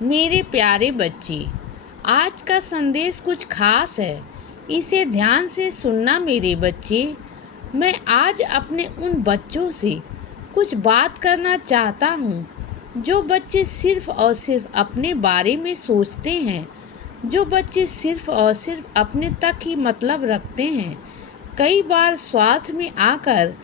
मेरे प्यारे बच्चे, आज का संदेश कुछ खास है। इसे ध्यान से सुनना मेरे बच्चे। मैं आज अपने उन बच्चों से कुछ बात करना चाहता हूँ जो बच्चे सिर्फ और सिर्फ अपने बारे में सोचते हैं, जो बच्चे सिर्फ और सिर्फ अपने तक ही मतलब रखते हैं। कई बार स्वार्थ में आकर,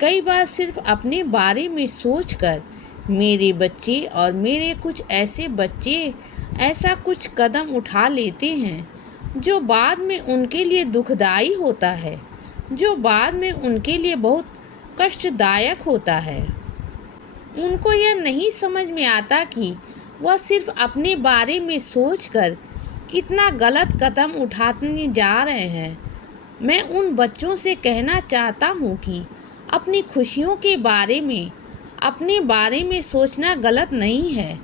कई बार सिर्फ अपने बारे में सोचकर मेरे बच्चे और मेरे कुछ ऐसे बच्चे ऐसा कुछ कदम उठा लेते हैं जो बाद में उनके लिए दुखदाई होता है, जो बाद में उनके लिए बहुत कष्टदायक होता है। उनको यह नहीं समझ में आता कि वह सिर्फ अपने बारे में सोचकर कितना गलत कदम उठाने जा रहे हैं। मैं उन बच्चों से कहना चाहता हूँ कि अपनी खुशियों के बारे में, अपने बारे में सोचना गलत नहीं है।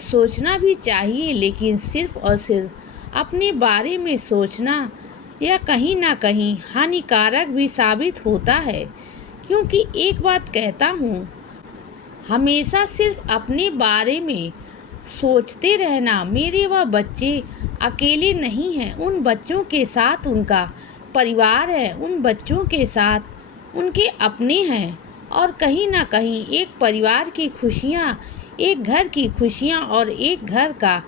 सोचना भी चाहिए, लेकिन सिर्फ और सिर्फ अपने बारे में सोचना यह कहीं ना कहीं हानिकारक भी साबित होता है। क्योंकि एक बात कहता हूँ, हमेशा सिर्फ अपने बारे में सोचते रहना। मेरे वह बच्चे अकेले नहीं हैं, उन बच्चों के साथ उनका परिवार है, उन बच्चों के साथ उनके अपने हैं। और कहीं ना कहीं एक परिवार की खुशियाँ, एक घर की खुशियाँ और एक घर का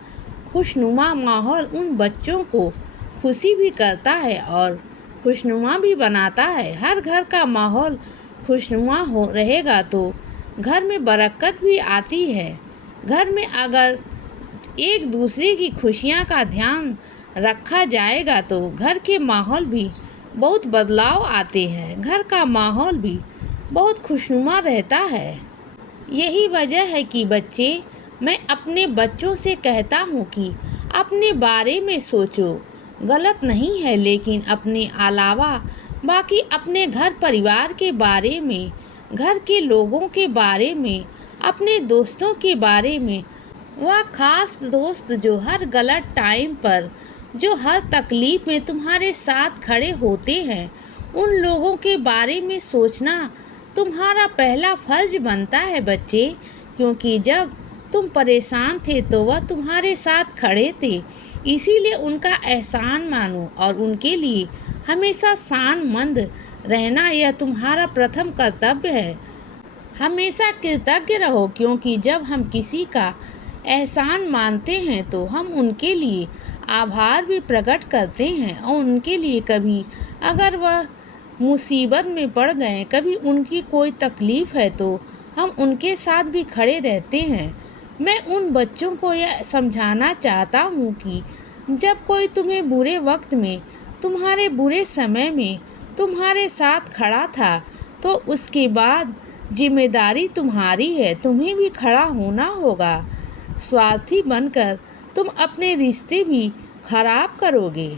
खुशनुमा माहौल उन बच्चों को खुशी भी करता है और खुशनुमा भी बनाता है। हर घर का माहौल खुशनुमा हो रहेगा तो घर में बरकत भी आती है। घर में अगर एक दूसरे की खुशियाँ का ध्यान रखा जाएगा तो घर के माहौल भी बहुत बदलाव आते हैं, घर का माहौल भी बहुत खुशनुमा रहता है। यही वजह है कि बच्चे, मैं अपने बच्चों से कहता हूँ कि अपने बारे में सोचो। गलत नहीं है, लेकिन अपने अलावा बाकी अपने घर परिवार के बारे में, घर के लोगों के बारे में, अपने दोस्तों के बारे में, वह खास दोस्त जो हर गलत टाइम पर, जो हर तकलीफ में तुम्हारे साथ खड़े होते हैं, उन लोगों के बारे में सोचना तुम्हारा पहला फर्ज बनता है बच्चे। क्योंकि जब तुम परेशान थे तो वह तुम्हारे साथ खड़े थे, इसीलिए उनका एहसान मानो और उनके लिए हमेशा शानमंद रहना यह तुम्हारा प्रथम कर्तव्य है। हमेशा कृतज्ञ रहो, क्योंकि जब हम किसी का एहसान मानते हैं तो हम उनके लिए आभार भी प्रकट करते हैं और उनके लिए कभी अगर वह मुसीबत में पड़ गए, कभी उनकी कोई तकलीफ़ है तो हम उनके साथ भी खड़े रहते हैं। मैं उन बच्चों को यह समझाना चाहता हूँ कि जब कोई तुम्हें बुरे वक्त में, तुम्हारे बुरे समय में तुम्हारे साथ खड़ा था तो उसके बाद जिम्मेदारी तुम्हारी है, तुम्हें भी खड़ा होना होगा। स्वार्थी बनकर तुम अपने रिश्ते भी खराब करोगे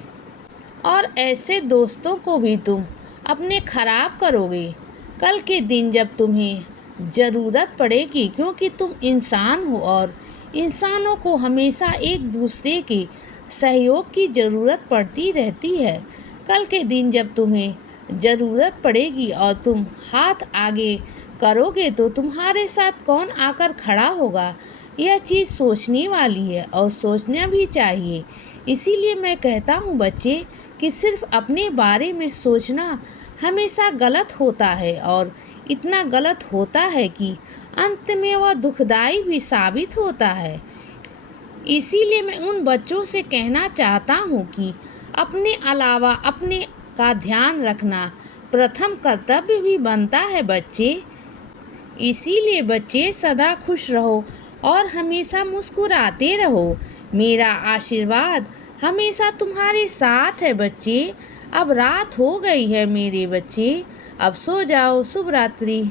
और ऐसे दोस्तों को भी तुम अपने खराब करोगे कल के दिन जब तुम्हें ज़रूरत पड़ेगी। क्योंकि तुम इंसान हो और इंसानों को हमेशा एक दूसरे के सहयोग की ज़रूरत पड़ती रहती है। कल के दिन जब तुम्हें ज़रूरत पड़ेगी और तुम हाथ आगे करोगे तो तुम्हारे साथ कौन आकर खड़ा होगा, यह चीज़ सोचने वाली है और सोचना भी चाहिए। इसीलिए मैं कहता हूँ बच्चे कि सिर्फ अपने बारे में सोचना हमेशा गलत होता है और इतना गलत होता है कि अंत में वह दुखदाई भी साबित होता है। इसीलिए मैं उन बच्चों से कहना चाहता हूँ कि अपने अलावा अपने का ध्यान रखना प्रथम कर्तव्य भी बनता है बच्चे। इसीलिए बच्चे सदा खुश रहो और हमेशा मुस्कुराते रहो। मेरा आशीर्वाद हमेशा तुम्हारे साथ है बच्चे। अब रात हो गई है मेरे बच्चे, अब सो जाओ। शुभ रात्रि।